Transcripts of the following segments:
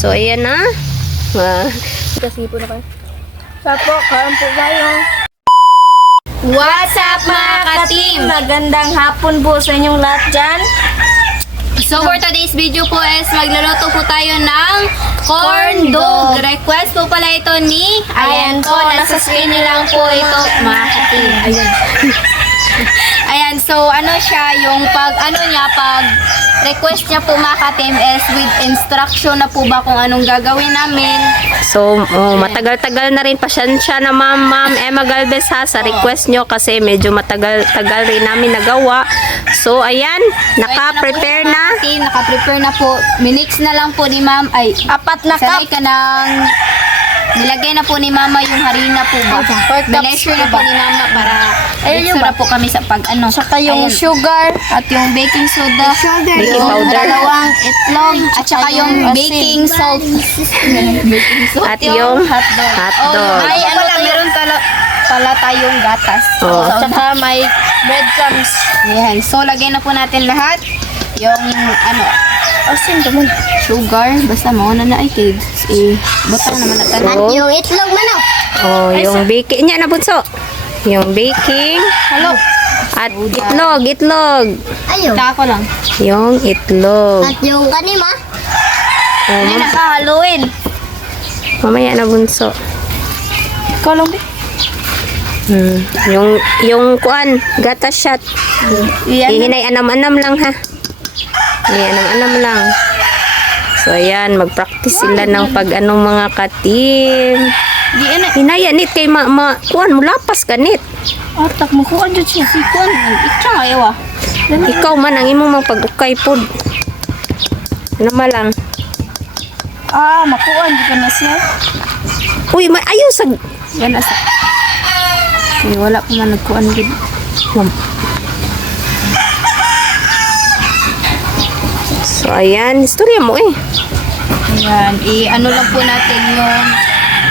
So, ayan na. Kasi po na kayo. Sapo, karon po tayo. What's up mga ka-team? Magandang hapon po sa inyong lahat dyan. So for today's video po is magluluto po tayo ng corn dog. Request po pala ito ni ayan po, nasa screen lang po ito mga ka-team. Ayan. Ayan, so ano siya, yung pag request niya po mga ka-team is with instruction na po ba kung anong gagawin namin. So, matagal-tagal na rin pasensya na Ma'am Emma Galvez ha sa request nyo kasi medyo matagal-tagal rin namin nagawa. So, ayan, naka-prepare na. Naka-prepare na po. Minutes na lang po ni Ma'am. Ay, 4 na cup. Ka ng nilagay na po ni Mama yung harina po ba? Binesure na po ni Mama para extra po kami sa pag-ano. Saka yung sugar at yung baking soda. Baking powder. Dalawang itlog. At saka yung baking salt. At yung hotdog. Ay, ano pala, meron pala tayong gatas. At saka may breadcrumbs. Ayan. So, lagay na po natin lahat. Yung Asin naman. sugar. Basta mauna na ay kids. Butang naman natin. At yung itlog man Yung baking. Yan na bunso. Yung baking. Halo. At itlog. Ayun. Tako lang. Yung itlog. At yung kanima. Oh, nakahaluin. mamaya na bunso. Ikaw lang ba? Yung kuan, gatas shot. Ihinay anam-anam lang ha. Anam-anam lang. So ayan, mag-practice sila ng pag-anong mga ka-team. Hinaya nit kay kuan mo lapas ka nit. Atak mo kuan jud siya sikon. Itsa ayaw. Ikaw man ang imong pag-ukay pod. Ano ma lang. Makuan jud na siya. Uy, ayaw sa Yan asa. Wala pa man nagkuan gid. So ayan, istorya mo eh. Ayan, ano lang po natin yung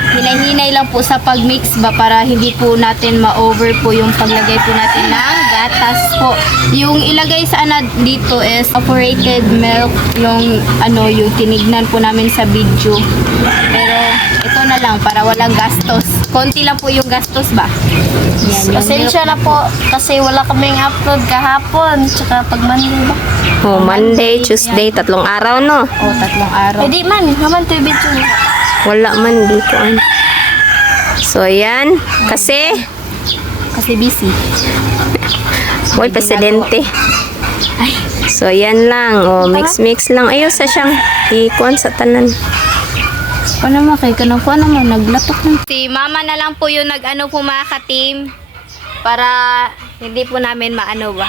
hinay-hinay lang po sa pag-mix ba para hindi po natin ma-over po yung paglagay po natin ng gatas po. Yung ilagay sa dito is evaporated milk, yung yung tinignan po namin sa video. Pero ito na lang para walang gastos. Konti lang po yung gastos ba? Yan, pasensya na po kasi wala kaming upload kahapon tsaka pag Monday ba? Monday, Tuesday, 3 araw no? 3 araw. Hindi man, naman to video. Wala man dito. So ayan, kasi busy. Boy, presidente. So ayan lang, mix lang. Ayos sa siyang ikuan sa tanan. Ano naman kay kanang kuan naman naglatok na. Si Mama na lang po yung nag-ano po mga ka-team para hindi po namin maano ba.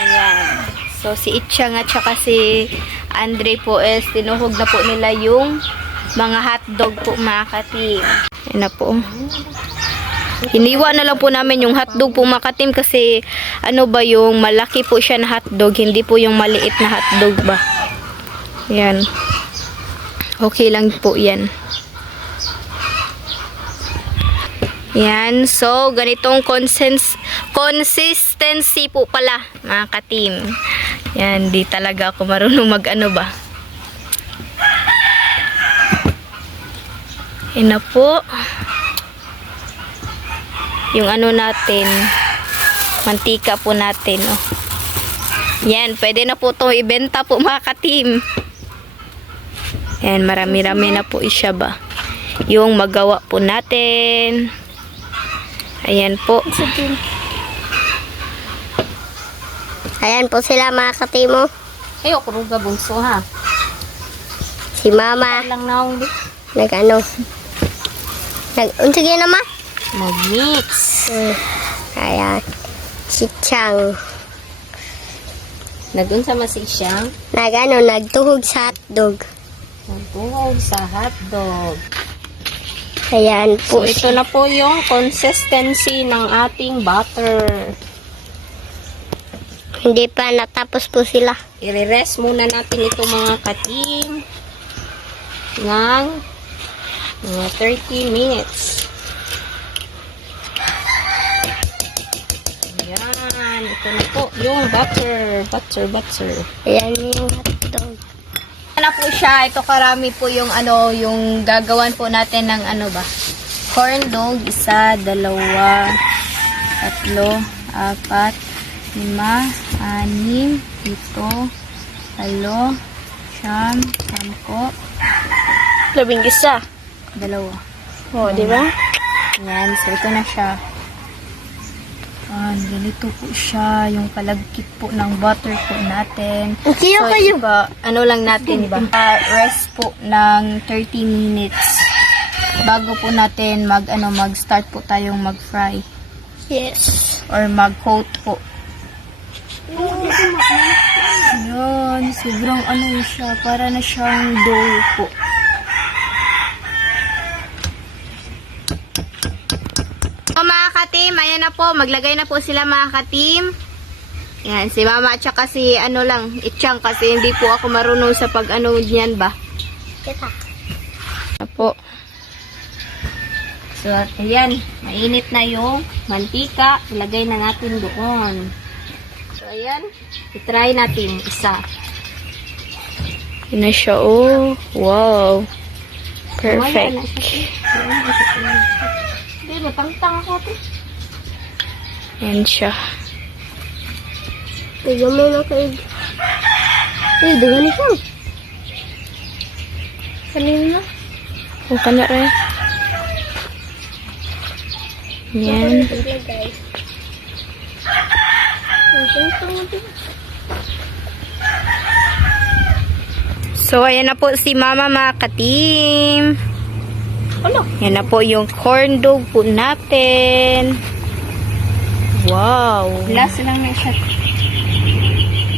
Ayan. So si Itchang at saka si Andre po is tinuhog na po nila yung mga hotdog po mga ka-team. Ayan na po. Iniwa na lang po namin yung hotdog po mga ka-team kasi yung malaki po siya na hotdog, hindi po yung maliit na hotdog ba. Ayan. Okay lang po yan. Yan. So, ganitong consistency po pala, mga ka-team. Yan. Di talaga ako marunong mag-ano ba. Yan na po. Yung natin, mantika po natin. Yan. Pwede na po itong ibenta po, mga ka-team. Yan, marami-rami na po siya ba. Yung magawa po natin. Ayan po. Ayan po sila mga katimo. Ayoko ruga bunso ha. Si Mama. Lang na akong Sige naman. mag-mix. Ayan. Si Chang. Nag-unsa masig siyang? Nagtuhog sa hotdog. Nagtuhog sa hotdog. Ayan So, po. ito na po yung consistency ng ating butter. Hindi pa natapos po sila. I-rest muna natin ito mga ka-team ng mga 30 minutes. Ayan. Ito na po yung butter. Butter. Ayan yung hotdog. na po siya. Ito karami po yung yung gagawan po natin ng corn dog. 1, 2, 3, 4, 5, 6, 7, 8, 9, 10, 11, 12. 2. Oh, di ba? Yan, so ito na siya. Ganito po siya, yung palagkit po ng butter po natin. Okay, so, kayo. Lang natin, rest po ng 30 minutes. Bago po natin mag-start po tayong mag-fry. Yes. Or mag-coat po. Yan, sobrang siya, para na siyang dough po. Mga ka-team, ayan na po, maglagay na po sila mga ka-team. Yan, si mama at saka si Itchang kasi hindi po ako marunong sa niyan ba. Kita. Po. So, ayan, mainit na yung mantika, ilagay na natin doon. So, ayan, itry natin isa. Yun na siya, oh, wow. Perfect. Hindi, matangtang ako ito. Ayan siya. Tignan mo na kayo. Dagan ito. Kanina. Kung ka na rin. Yan. Guys. So, ayan na po si Mama mga ka-team. Ano? Yan na po yung corn dog po natin. Wow. Last lang na siya.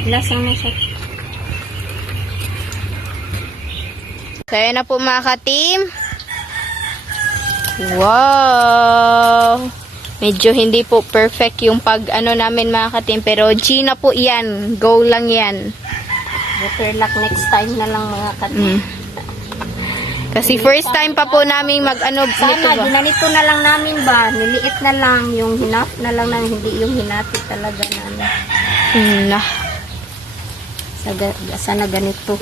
Last lang na siya. So, ayan na po mga ka-team. Wow. Medyo hindi po perfect yung namin mga ka-team. Pero G na po yan. Go lang yan. Better luck next time na lang mga ka-team. Kasi first time pa po namin nito Sana, ba? ginanito na lang namin ba? Niliit na lang, yung hinap na lang namin, hindi yung hinapit talaga namin. Sana ganito.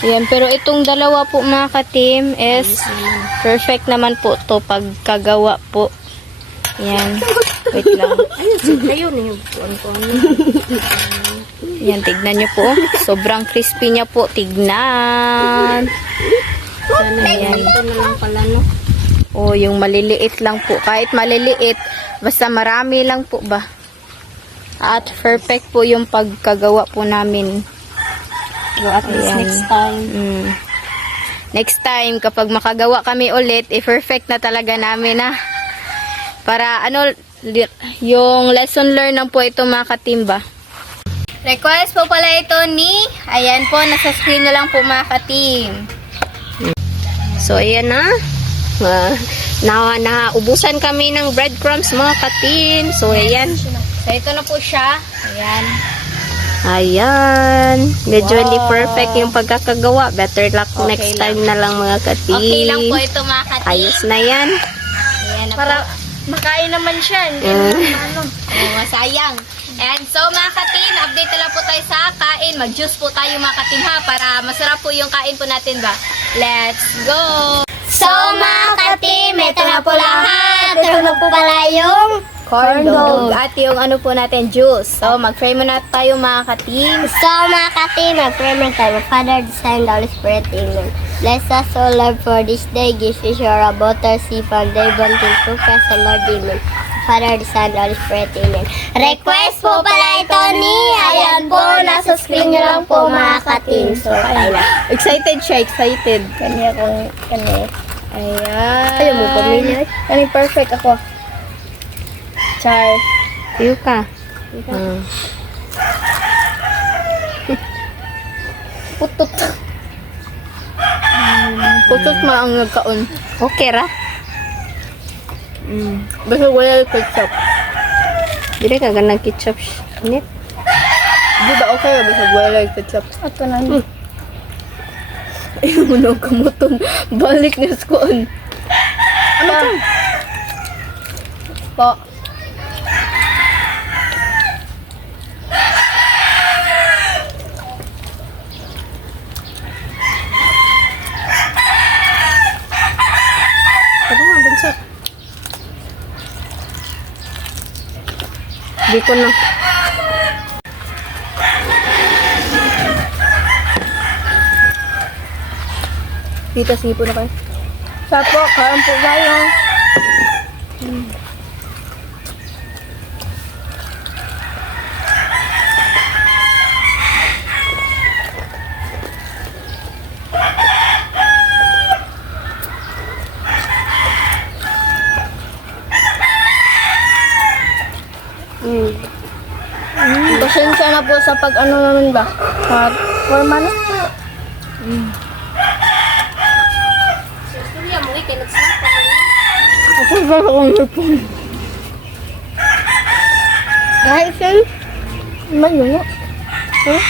Ayan, pero itong dalawa po mga ka-team is perfect naman po to pagkagawa po. Ayan. Wait lang. Ayun, yung kuwan-kuwan. Ayan, tignan nyo po. Sobrang crispy niya po. Tignan. Sana ganito na lang pala, no? Oh, yung maliliit lang po. Kahit maliliit, basta marami lang po ba. At perfect po yung pagkagawa po namin. So, at least Ayan. next time. Next time, kapag makagawa kami ulit, perfect na talaga namin na. Para yung lesson learned lang po ito mga ka-team ba. Request po pala ito ayan po, nasa screen na lang po mga ka-team. So, ayan na. Naubusan kami ng breadcrumbs mga ka-team. So, ayan. So, ito na po siya. Ayan. Ayan. Medyo hindi perfect yung pagkakagawa. Better luck next time na lang mga ka-team. Okay lang po ito mga ka-team. Ayos na yan. Ayan na Para po. Makain naman siya. Hindi naman Sayang. And so mga ka-team, update na lang po tayo sa kain. Mag-juice po tayo mga ka-team ha, para masarap po yung kain po natin ba. Let's go! So mga ka-team, ito na po lahat. Ito na po pala yung Corn dog at yung po natin, juice. So mag-fry muna tayo mga ka-team. So mga ka-team, mag-pray muna tayo. Father, the Son, the Holy Spirit, Amen. Bless us, O Lord, for this day. Give us your butter, sea from day born till focus, O Lord, Amen. Father, the Son, the Holy Spirit, Amen. Request po pala ito ayan po, nasa screen nyo lang po mga ka-team. So, tayo na. Excited siya, excited. Kanya. Ayan. Ayaw mo pamilya? Ano perfect ako? Char. Iyo ka. Putot. Putot mo ang nagkaon. Okay ra? Basta wala yung ketchup. Dili ka ganang ketchup. Init. Di ba okay ra basta wala yung ketchup? Ito na. Ayaw mo na kamutong. Balik na sa kuon. Ano ka? Po. Di ko na. Dito, sipo na kayo. Sapo, kain po tayo. Pasensya na po sa pag-ano naman ba? Forma na. Ako ba akong lupon? Kahit siya. Manuno. Huh?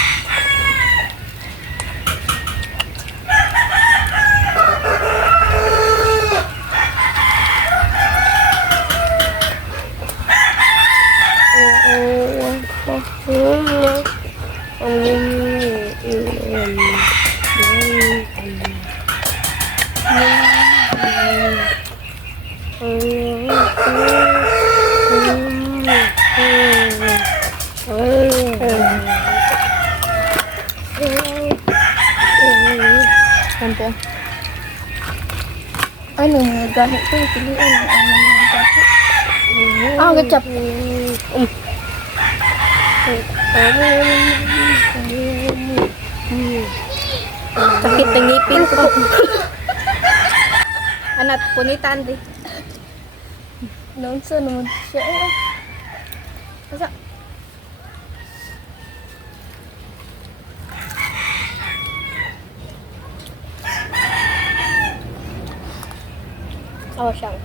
Ano mga gamit ko? Piliin. Ano mga gamit? Ah, gachap. Sakit ng ngipin ko. Anak, punitan di. Nonsa naman siya. Asa? Oh, siyang.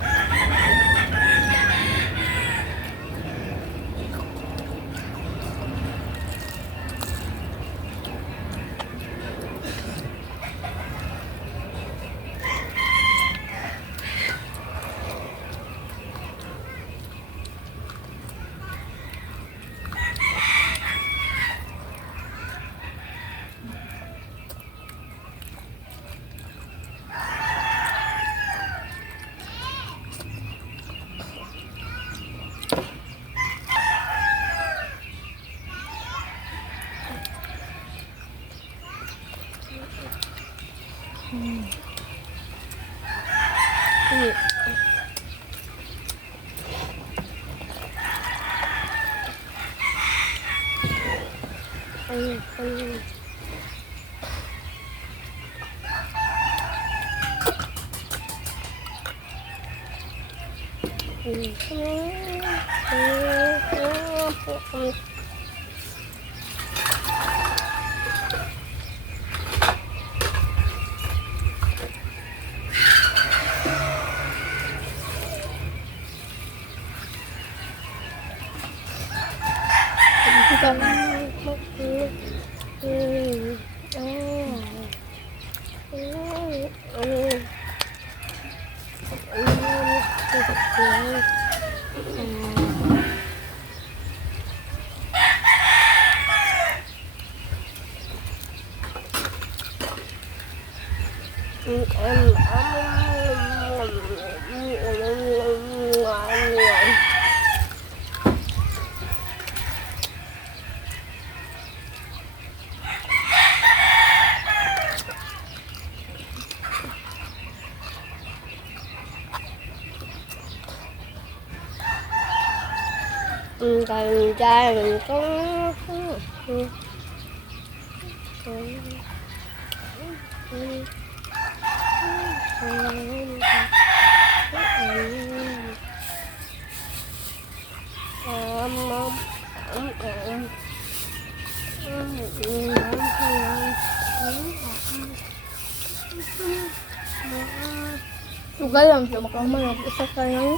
Sugal lang siya, baka manok. Isa ka lang.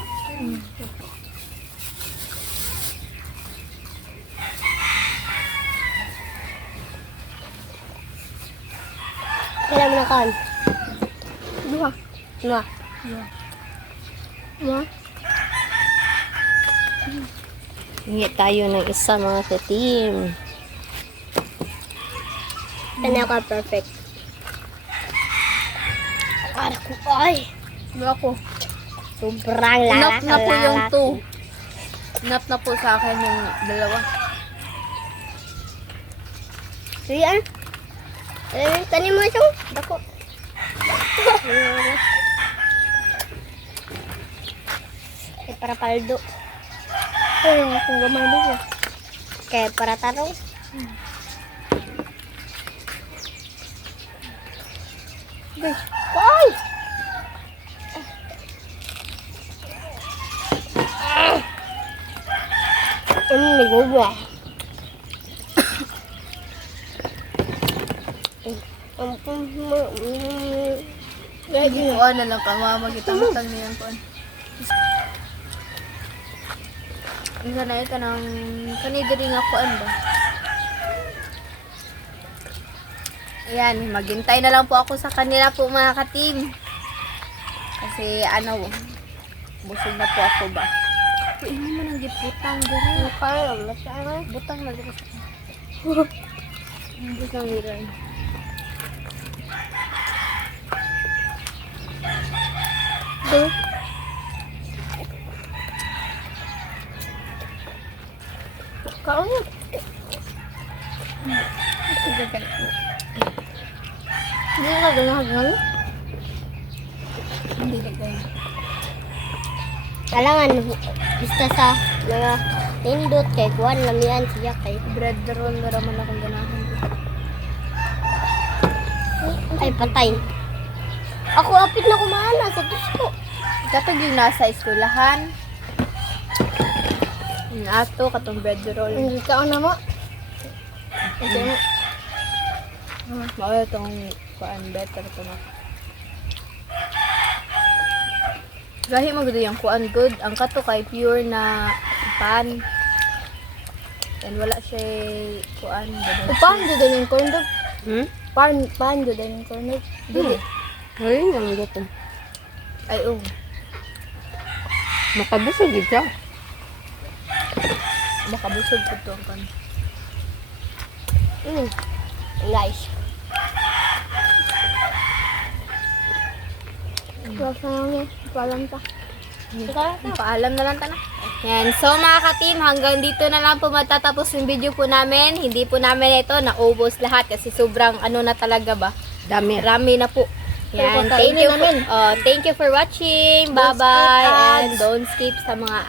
Kailan mo na kan? Dua. Dua. Dua. Hingi tayo ng isa mga ka-team. Kanya ka perfect. Para ko ay. Dua ko. Sobrang lalaki. Enough na po yung 2. Enough na po sa akin yung dalawa. Riyan. Tanim mo ito. Dako. Para paldo. Kung gumalo ko. Kaya para tarong. Ay! May guba. Kaya ginawa na lang ka, mamagitang-tang niyan po. Isa na ito ng kanidiri nga kuan ba? Ayan, maghintay na lang po ako sa kanila po mga ka-team. Kasi ano, busog na po ako ba? Uy, hindi mo nang giputang gano'n. Butang na dito. Hindi kang liran. Kaon. Hindi na ganahan. Hindi na kayo. Kailangan basta sa mga tindot kay kuan lamian siya kay Bread roll na raman akong ganahan. ay patay. Ako apit na kumana sa gusto. Katong yung nasa eskwelahan. Yung ato, katong bread roll. Hindi ka na mo. Mao itong kuan better ito na. Gahi magdo yung kuan good. Ang kato kay pure na pan. And wala siya kuan. Paano din yung corn dog? Paano din yung corn dog? Dili. Ayun ang gato. Ay, oh. Makabusog yun siya. Makabusog ko ito ang kan. Nice. Gusto namin. Palam ka. Paalam na lang tana. Yan. So mga ka-team, hanggang dito na lang po matatapos yung video po namin. Hindi po namin ito naubos lahat kasi sobrang ano na talaga ba. Dami. Marami na po. Yan. Thank you, thank you for watching. Bye-bye. And don't skip sa mga